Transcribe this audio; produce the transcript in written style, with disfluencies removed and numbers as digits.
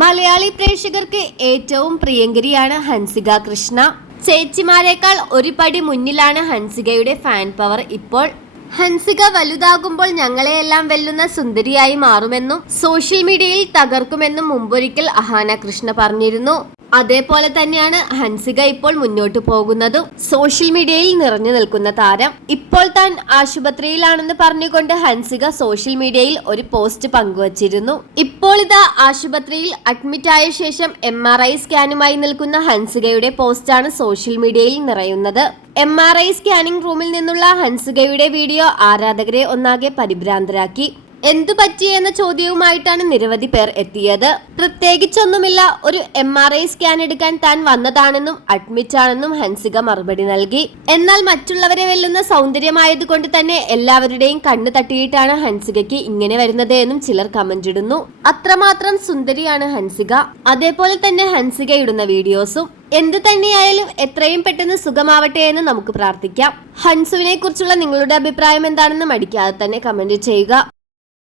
മലയാളി പ്രേക്ഷകർക്ക് ഏറ്റവും പ്രിയങ്കരിയാണ് ഹൻസിക കൃഷ്ണ. ചേച്ചിമാരെക്കാൾ ഒരു പടി മുന്നിലാണ് ഹൻസികയുടെ ഫാൻ പവർ ഇപ്പോൾ. ഹൻസിക വലുതാകുമ്പോൾ ഞങ്ങളെയെല്ലാം വെല്ലുന്ന സുന്ദരിയായി മാറുമെന്നും സോഷ്യൽ മീഡിയയിൽ തകർക്കുമെന്നും മുമ്പൊരിക്കൽ അഹാന കൃഷ്ണ പറഞ്ഞിരുന്നു. അതേപോലെ തന്നെയാണ് ഹൻസിക ഇപ്പോൾ മുന്നോട്ട് പോകുന്നതും. സോഷ്യൽ മീഡിയയിൽ നിറഞ്ഞു നിൽക്കുന്ന താരം ഇപ്പോൾ താൻ ആശുപത്രിയിലാണെന്ന് പറഞ്ഞുകൊണ്ട് ഹൻസിക സോഷ്യൽ മീഡിയയിൽ ഒരു പോസ്റ്റ് പങ്കുവച്ചിരുന്നു. ഇപ്പോൾ ഇതാ ആശുപത്രിയിൽ അഡ്മിറ്റ് ആയ ശേഷം MRI സ്കാനുമായി നിൽക്കുന്ന ഹൻസികയുടെ പോസ്റ്റാണ് സോഷ്യൽ മീഡിയയിൽ നിറയുന്നത്. MRI സ്കാനിംഗ് റൂമിൽ നിന്നുള്ള ഹൻസികയുടെ വീഡിയോ ആരാധകരെ ഒന്നാകെ പരിഭ്രാന്തരാക്കി. എന്തു പറ്റിയെന്ന ചോദ്യവുമായിട്ടാണ് നിരവധി പേർ എത്തിയത്. പ്രത്യേകിച്ചൊന്നുമില്ല, ഒരു MRI സ്കാൻ എടുക്കാൻ താൻ വന്നതാണെന്നും അഡ്മിറ്റ് ആണെന്നും ഹൻസിക മറുപടി നൽകി. എന്നാൽ മറ്റുള്ളവരെ വെല്ലുന്ന സൗന്ദര്യമായതുകൊണ്ട് തന്നെ എല്ലാവരുടെയും കണ്ണു തട്ടിയിട്ടാണ് ഹൻസികയ്ക്ക് ഇങ്ങനെ വരുന്നത് എന്നും ചിലർ കമന്റ് ഇടുന്നു. അത്രമാത്രം സുന്ദരിയാണ് ഹൻസിക. അതേപോലെ തന്നെ ഹൻസിക ഇടുന്ന വീഡിയോസും. എന്ത് തന്നെയായാലും എത്രയും പെട്ടെന്ന് സുഖമാവട്ടെ എന്ന് നമുക്ക് പ്രാർത്ഥിക്കാം. ഹൻസുവിനെ കുറിച്ചുള്ള നിങ്ങളുടെ അഭിപ്രായം എന്താണെന്ന് മടിക്കാതെ തന്നെ കമന്റ് ചെയ്യുക.